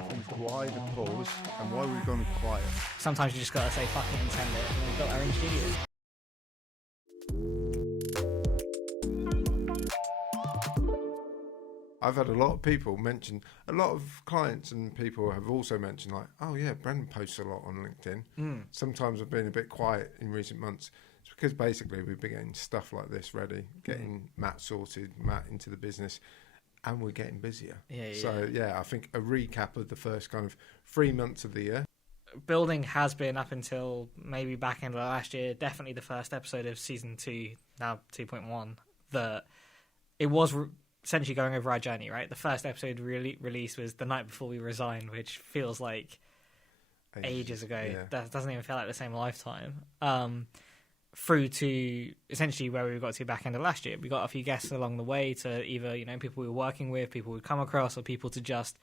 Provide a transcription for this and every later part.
happens. Why the pause and why we've gone quiet? Sometimes you just gotta say fuck it and send it, and we've got our own studio. I've had a lot of people mention, a lot of clients and people have also mentioned like, oh yeah, Brendan posts a lot on LinkedIn. Sometimes I've been a bit quiet in recent months. It's because basically we've been getting stuff like this ready, getting Matt sorted, Matt into the business, and we're getting busier. So I think a recap of the first kind of 3 months of the year. Building has been, up until maybe back end of last year, definitely the first episode of season 2, now 2.1, that it was essentially going over our journey, right? The first episode release was the night before we resigned, which feels like ages ago. Yeah. That doesn't even feel like the same lifetime. Through to essentially where we got to back end of last year. We got a few guests along the way to either, people we were working with, people we'd come across, or people to just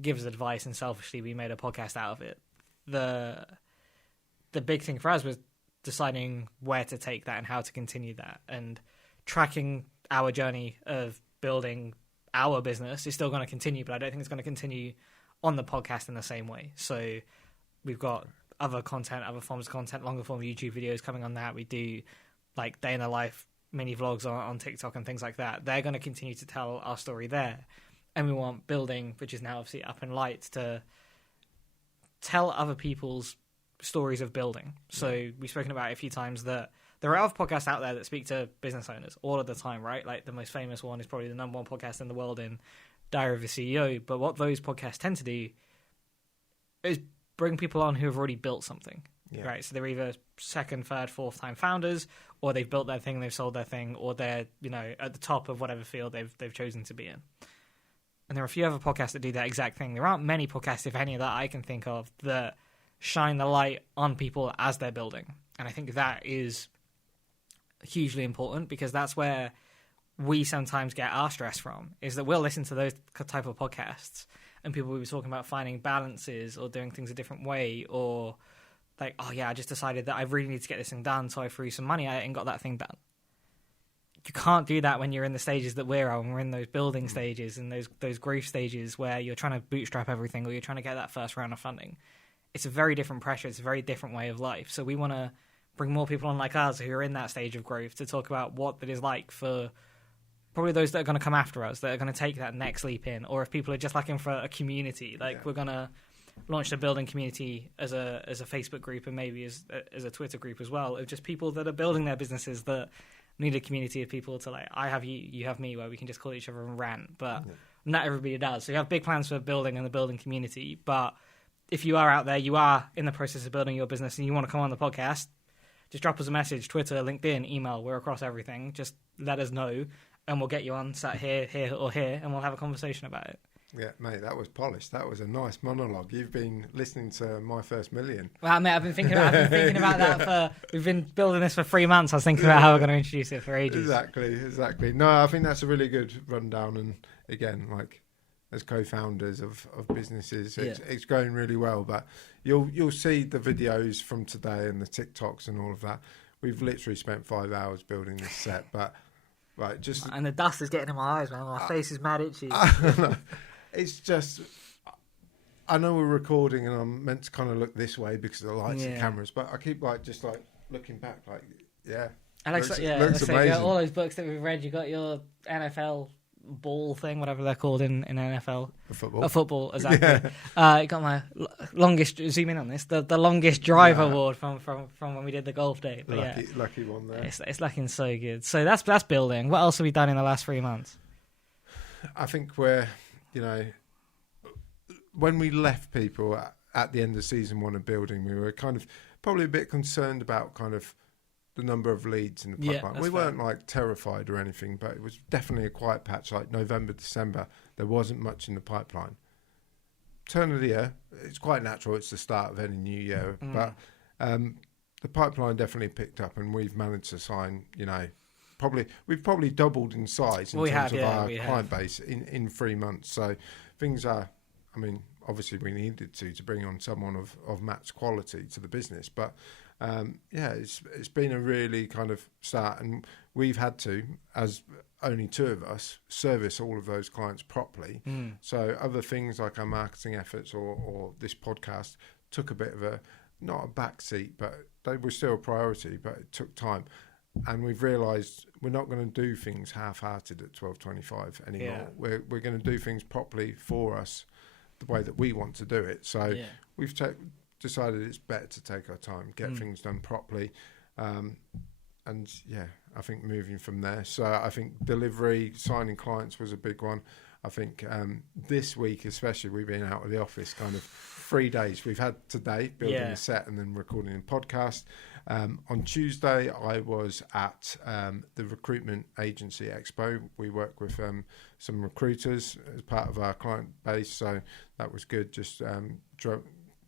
give us advice, and selfishly we made a podcast out of it. The big thing for us was deciding where to take that and how to continue that, and tracking our journey of building our business is still going to continue, but I don't think it's going to continue on the podcast in the same way. So we've got other content, other forms of content, longer form YouTube videos coming on that. We do like day in the life mini vlogs on TikTok and things like that. They're going to continue to tell our story there. And we want building, which is now obviously up in lights, to tell other people's stories of building. So we've spoken about it a few times that there are other podcasts out there that speak to business owners all of the time, right? Like the most famous one is probably the number one podcast in the world in Diary of a CEO. But what those podcasts tend to do is bring people on who have already built something, right? So they're either second, third, fourth time founders, or they've built their thing, they've sold their thing, or they're, at the top of whatever field they've chosen to be in. And there are a few other podcasts that do that exact thing. There aren't many podcasts, if any, that I can think of that shine the light on people as they're building. And I think that is hugely important, because that's where we sometimes get our stress from, is that we'll listen to those type of podcasts and people will be talking about finding balances or doing things a different way, or like, oh yeah, I just decided that I really need to get this thing done, so I threw some money at it and got that thing done. You can't do that when you're in the stages that we're on. We're in those building stages and those growth stages where you're trying to bootstrap everything, or you're trying to get that first round of funding. It's a very different pressure. It's a very different way of life. So we want to bring more people on like us who are in that stage of growth to talk about what it is like for probably those that are going to come after us, that are going to take that next leap in, or if people are just looking for a community, we're going to launch the building community as a Facebook group, and maybe as a Twitter group as well, of just people that are building their businesses that need a community of people to, like, I have you, you have me, where we can just call each other and rant. But not everybody does. So you have big plans for building and the building community, but if you are out there, you are in the process of building your business and you want to come on the podcast, just drop us a message, Twitter, LinkedIn, email, we're across everything. Just let us know, and we'll get you on, sat here, or here, and we'll have a conversation about it. Yeah, mate, that was polished. That was a nice monologue. You've been listening to My First Million. Well, mate, I've been thinking about that we've been building this for 3 months. I was thinking about how we're going to introduce it for ages. Exactly. No, I think that's a really good rundown. And again, like, as co-founders of businesses, it's going really well. But you'll see the videos from today and the TikToks and all of that. We've literally spent 5 hours building this set, but right, just and the dust is getting in my eyes, man. My face is mad itchy. It's just, I know we're recording and I'm meant to kind of look this way because of the lights and cameras, but I keep just looking back, looks amazing. All those books that we've read, you got your NFL ball thing, whatever they're called in NFL. Football, exactly. I got my longest, zoom in on this, the longest drive award from when we did the golf day. But lucky one there. It's looking so good. So that's building. What else have we done in the last 3 months? I think we're, when we left people at the end of season 1 of building, we were kind of probably a bit concerned about kind of the number of leads in the pipeline. We weren't terrified or anything, but it was definitely a quiet patch. Like November, December, there wasn't much in the pipeline. Turn of the year, it's quite natural. It's the start of any new year, but the pipeline definitely picked up, and we've managed to sign. We've probably doubled in size in terms of our client base in 3 months. So things are, obviously we needed to bring on someone of Matt's quality to the business, but It's been a really kind of start, and we've had to, as only two of us, service all of those clients properly. So other things like our marketing efforts or this podcast took a bit of not a backseat, but they were still a priority, but it took time. And we've realised we're not going to do things half-hearted at 12:25 anymore. Yeah. We're going to do things properly for us, the way that we want to do it. So we've decided it's better to take our time, get things done properly, and I think moving from there. So I think delivery, signing clients was a big one. I think this week especially, we've been out of the office kind of 3 days. We've had today building a set and then recording a podcast. On Tuesday, I was at the Recruitment Agency Expo. We work with some recruiters as part of our client base, so that was good. Just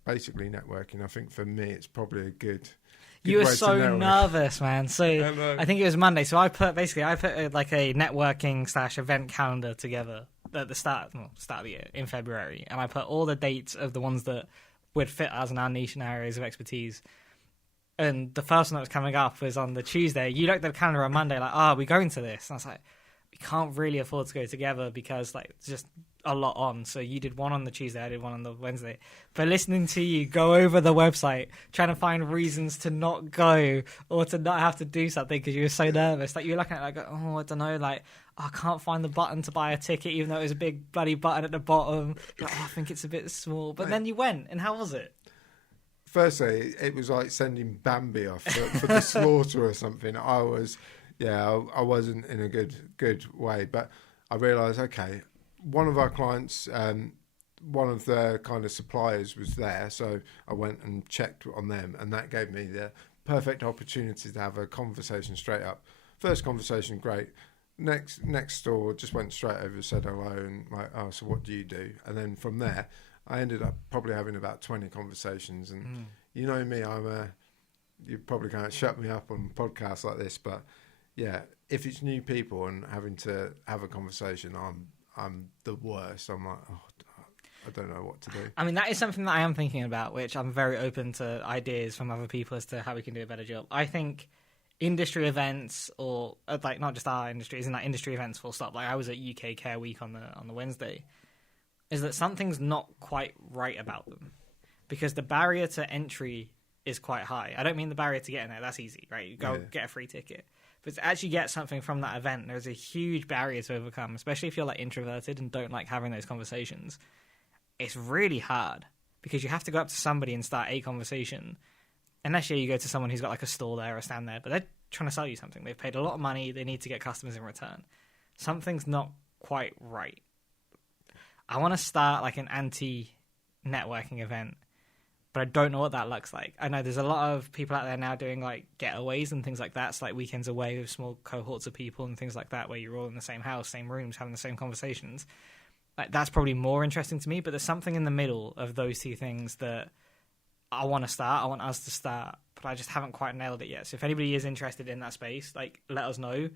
basically networking. I think for me, it's probably a good. You were so nervous, man. So I think it was Monday. So I put like a networking / event calendar together at the start of the year in February, and I put all the dates of the ones that would fit us in our niche and areas of expertise. And the first one that was coming up was on the Tuesday. You looked at the calendar on Monday, like, we're going to this. And I was like, we can't really afford to go together because like it's just a lot on. So you did one on the Tuesday, I did one on the Wednesday. But listening to you go over the website, trying to find reasons to not go or to not have to do something because you were so nervous. Like you were looking at it like, I don't know, like I can't find the button to buy a ticket, even though it was a big bloody button at the bottom. Like, I think it's a bit small. But then you went, and how was it? Firstly, it was like sending Bambi off for the slaughter or something. I wasn't in a good way, but I realised, okay, one of our clients, one of the kind of suppliers was there, so I went and checked on them, and that gave me the perfect opportunity to have a conversation straight up. First conversation, great. Next door, just went straight over, said hello, and like, so what do you do? And then from there, I ended up probably having about 20 conversations, and you know me, you probably can't shut me up on podcasts like this, but if it's new people and having to have a conversation, I'm the worst. I'm like, I don't know what to do. I mean, that is something that I am thinking about, which I'm very open to ideas from other people as to how we can do a better job. I think industry events, or like not just our industry, isn't like industry events full stop. Like I was at UK Care Week on the Wednesday. Is that something's not quite right about them, because the barrier to entry is quite high. I don't mean the barrier to get in there. That's easy, right? You go get a free ticket. But to actually get something from that event, there's a huge barrier to overcome, especially if you're like introverted and don't like having those conversations. It's really hard because you have to go up to somebody and start a conversation. Unless you go to someone who's got like a stall there or a stand there, but they're trying to sell you something. They've paid a lot of money. They need to get customers in return. Something's not quite right. I want to start like an anti-networking event, but I don't know what that looks like. I know there's a lot of people out there now doing like getaways and things like that. So like weekends away with small cohorts of people and things like that, where you're all in the same house, same rooms, having the same conversations. Like that's probably more interesting to me, but there's something in the middle of those two things that I want to start. I want us to start, but I just haven't quite nailed it yet. So if anybody is interested in that space, like let us know.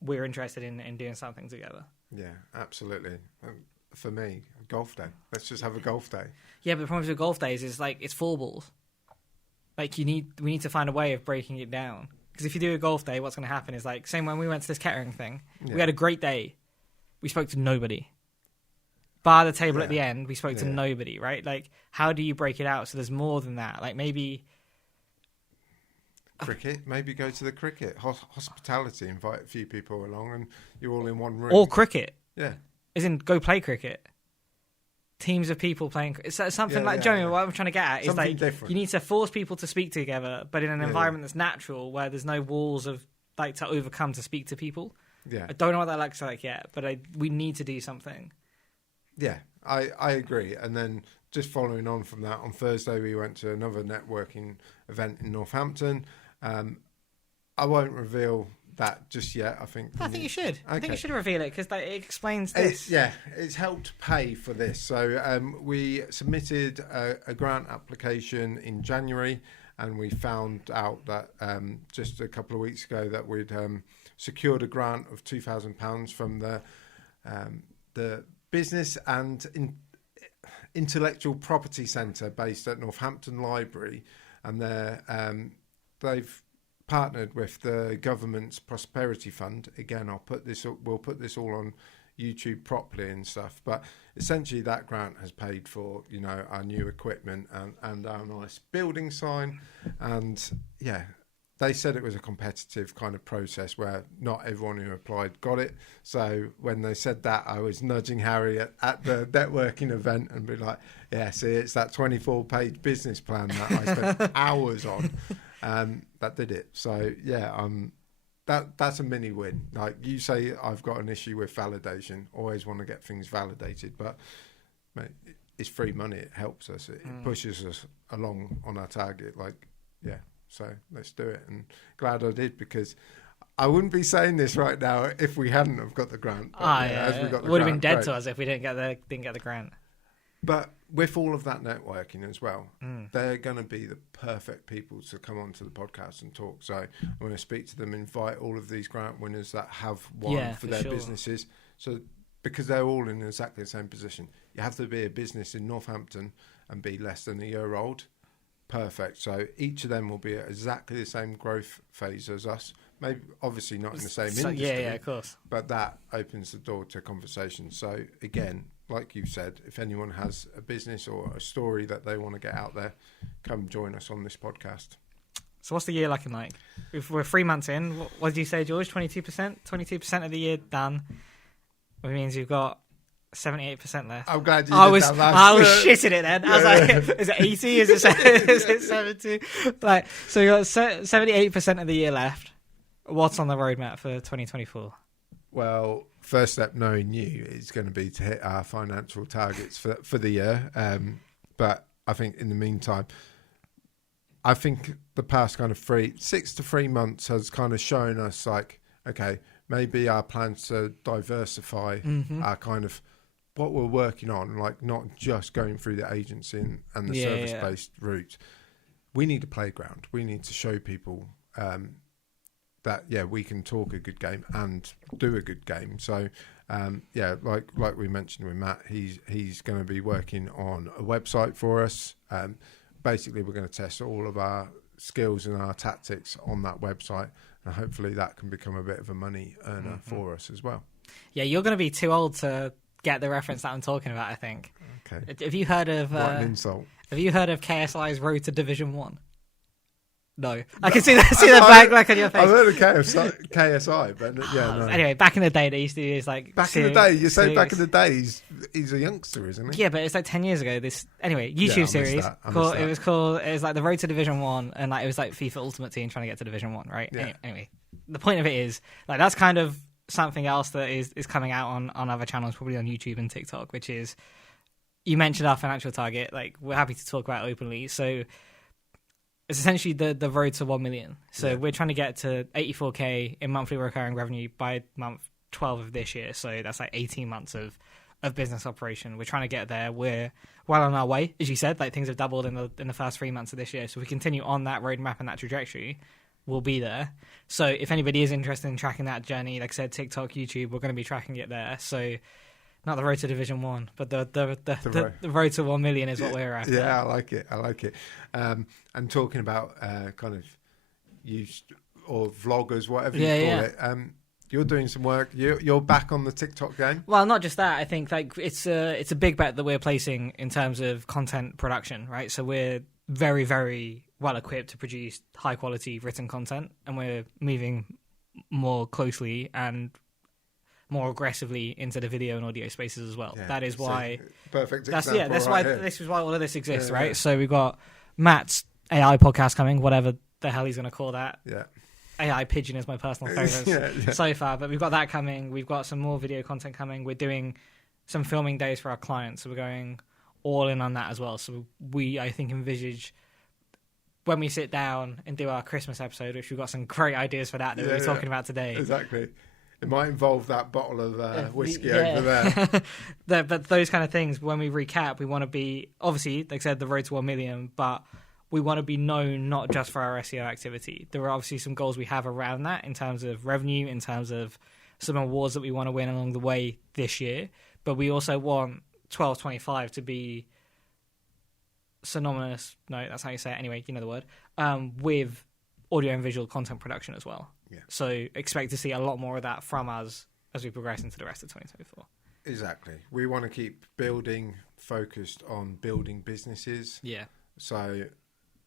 We're interested in doing something together. Yeah, absolutely. For me, golf day. Let's just have a golf day. Yeah, but the problem with golf days is like it's 4 balls. Like we need to find a way of breaking it down. Because if you do a golf day, what's going to happen is like same when we went to this catering thing. Yeah. We had a great day. We spoke to nobody. Bar the table at the end, we spoke to nobody. Right? Like how do you break it out so there's more than that? Like maybe cricket. Maybe go to the cricket. Hospitality. Invite a few people along, and you're all in one room. Or cricket. Yeah. As in, go play cricket. Teams of people playing. It's something like Joey. What I'm trying to get at is something like different. You need to force people to speak together, but in an environment that's natural, where there's no walls of like to overcome to speak to people. Yeah, I don't know what that looks like yet, but we need to do something. Yeah, I agree. And then just following on from that, on Thursday we went to another networking event in Northampton. I won't reveal that just yet. I think you should. Okay. I think you should reveal it because it explains this. It's helped pay for this. So we submitted a grant application in January, and we found out that just a couple of weeks ago that we'd secured a grant of £2,000 from the Business and Intellectual Property Centre based at Northampton Library, and they've partnered with the government's Prosperity Fund. Again, we'll put this all on YouTube properly and stuff. But essentially, that grant has paid for, you know, our new equipment and our nice building sign. And yeah, they said it was a competitive kind of process where not everyone who applied got it. So when they said that, I was nudging Harry at the networking event and be like, yeah, see, it's that 24-page business plan that I spent hours on that did it. So yeah, that's a mini win. Like you say, I've got an issue with validation. Always want to get things validated, but mate, it's free money. It helps us. It pushes us along on our target. Like, yeah. So let's do it. And glad I did, because I wouldn't be saying this right now if we hadn't have got the grant. But, as we got the would have been grant, dead to us if we didn't get the grant. But with all of that networking as well, they're going to be the perfect people to come onto the podcast and talk. So I'm going to speak to them, invite all of these grant winners that have won for their businesses. So because they're all in exactly the same position. You have to be a business in Northampton and be less than a year old. Perfect. So each of them will be at exactly the same growth phase as us. Maybe, obviously, not in the same industry. Yeah, of course. But that opens the door to conversation. So again, like you said, if anyone has a business or a story that they want to get out there, come join us on this podcast. So what's the year looking like? If we're 3 months in, what did you say, George? 22%? 22% of the year done. Which means you've got 78% left. I'm glad you I did was that last. I was shitting it then. I was like, is it 80? Is it 70? Like, so you got 78% of the year left. What's on the roadmap for 2024? Well, first step, knowing you, is going to be to hit our financial targets for the year. But I think in the meantime, I think the past kind of 6 to 3 months has kind of shown us, like, okay, maybe our plans to diversify our kind of what we're working on, like not just going through the agency and the service-based route. We need a playground. We need to show people that, we can talk a good game and do a good game. So, like we mentioned with Matt, he's going to be working on a website for us. Basically, we're going to test all of our skills and our tactics on that website, and hopefully that can become a bit of a money earner for us as well. Yeah, you're going to be too old to get the reference that I'm talking about, I think. Okay. Have you heard of... what an insult. Have you heard of KSI's road to Division 1? No. I can see the blank look on your face. I've heard of KSI, but no. Anyway, back in the day, they used to do this like... Back in the day? You say back in the day, he's a youngster, isn't he? Yeah, but it's like 10 years ago. This YouTube series. It was like the road to Division 1, and like it was like FIFA Ultimate Team trying to get to Division 1, right? Yeah. Anyway, the point of it is, like, that's kind of something else that is coming out on other channels, probably on YouTube and TikTok, which is, you mentioned our financial target. Like, we're happy to talk about it openly. So it's essentially the road to 1 million. So we're trying to get to 84k in monthly recurring revenue by month 12 of this year. So that's like 18 months of business operation. We're trying to get there. We're well on our way, as you said. Like, things have doubled in the first 3 months of this year. So if we continue on that roadmap and that trajectory, we'll be there. So if anybody is interested in tracking that journey, like I said, TikTok, YouTube, we're going to be tracking it there. So not the road to Division 1, but the road to 1 million is what we're after. Yeah, I like it. And talking about kind of use or vloggers, whatever you call it. You're doing some work. You're back on the TikTok game. Well, not just that. I think like it's a big bet that we're placing in terms of content production, right? So we're very, very well equipped to produce high quality written content, and we're moving more closely and more aggressively into the video and audio spaces as well. Yeah, that is why perfect example. That's why this is why all of this exists, right? So we've got Matt's AI podcast coming, whatever the hell he's going to call that. Yeah. AI Pigeon is my personal favorite so far, but we've got that coming. We've got some more video content coming. We're doing some filming days for our clients, so we're going all in on that as well. So I think, envisage when we sit down and do our Christmas episode, which we've got some great ideas for that we're talking about today. Exactly. It might involve that bottle of whiskey over there. But those kind of things, when we recap, we want to be, obviously, like I said, the road to 1 million, but we want to be known not just for our SEO activity. There are obviously some goals we have around that in terms of revenue, in terms of some awards that we want to win along the way this year. But we also want 1225 to be synonymous, no, that's how you say it anyway, you know the word, with audio and visual content production as well. Yeah. So expect to see a lot more of that from us as we progress into the rest of 2024. Exactly. We want to keep building, focused on building businesses. Yeah. So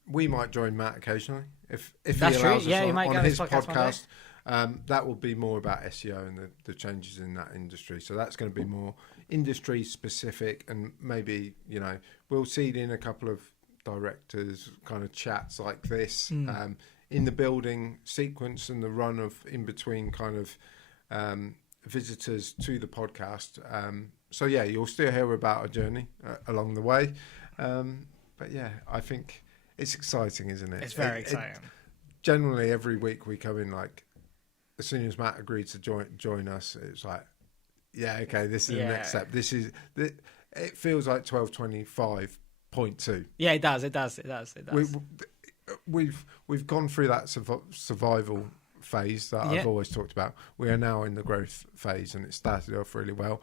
we might join Matt occasionally if That's he true. allows Yeah, us he might on go on his his podcast That will be more about SEO and the changes in that industry. So that's going to be more industry specific, and maybe, you know, we'll seed in a couple of directors kind of chats like this in the building sequence and the run of in between kind of visitors to the podcast. So yeah, you'll still hear about our journey along the way. But yeah, I think it's exciting, isn't it? It's very exciting. Generally, every week we come in, like, as soon as Matt agreed to join us, it's like, yeah, okay, this is the next step. It feels like 1225.2. Yeah, it does. We've gone through that survival phase that I've always talked about. We are now in the growth phase, and it started off really well.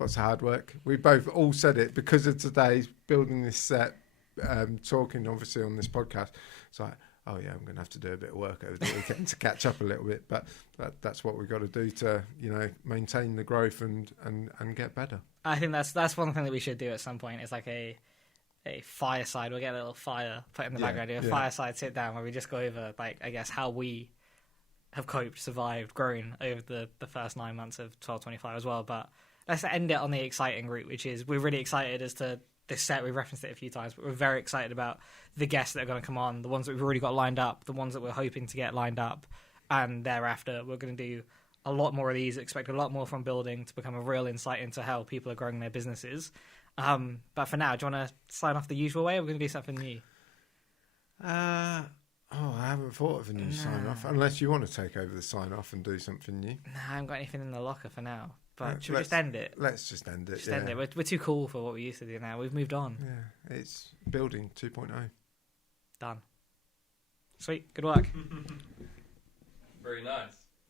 Lots of hard work. We both all said it because of today's building this set, talking obviously on this podcast. It's like, oh yeah, I'm going to have to do a bit of work over the weekend to catch up a little bit. But that's what we've got to do to, you know, maintain the growth and get better. I think that's one thing that we should do at some point. It's like a fireside. We'll get a little fire put in the background. Do a fireside sit down where we just go over, like, I guess, how we have coped, survived, grown over the first 9 months of 1225 as well. But let's end it on the exciting route, which is we're really excited as to this set. We've referenced it a few times, but we're very excited about the guests that are going to come on, the ones that we've already got lined up, the ones that we're hoping to get lined up, and thereafter we're going to do a lot more of these. Expect a lot more from building to become a real insight into how people are growing their businesses. But for now, do you want to sign off the usual way, or we're going to do something new? I haven't thought of a new sign-off, unless you want to take over the sign-off and do something new. No, I haven't got anything in the locker for now. But should we just end it? Let's just end it. End it. We're too cool for what we used to do now. We've moved on. Yeah, it's building 2.0. Done. Sweet. Good work. Very nice.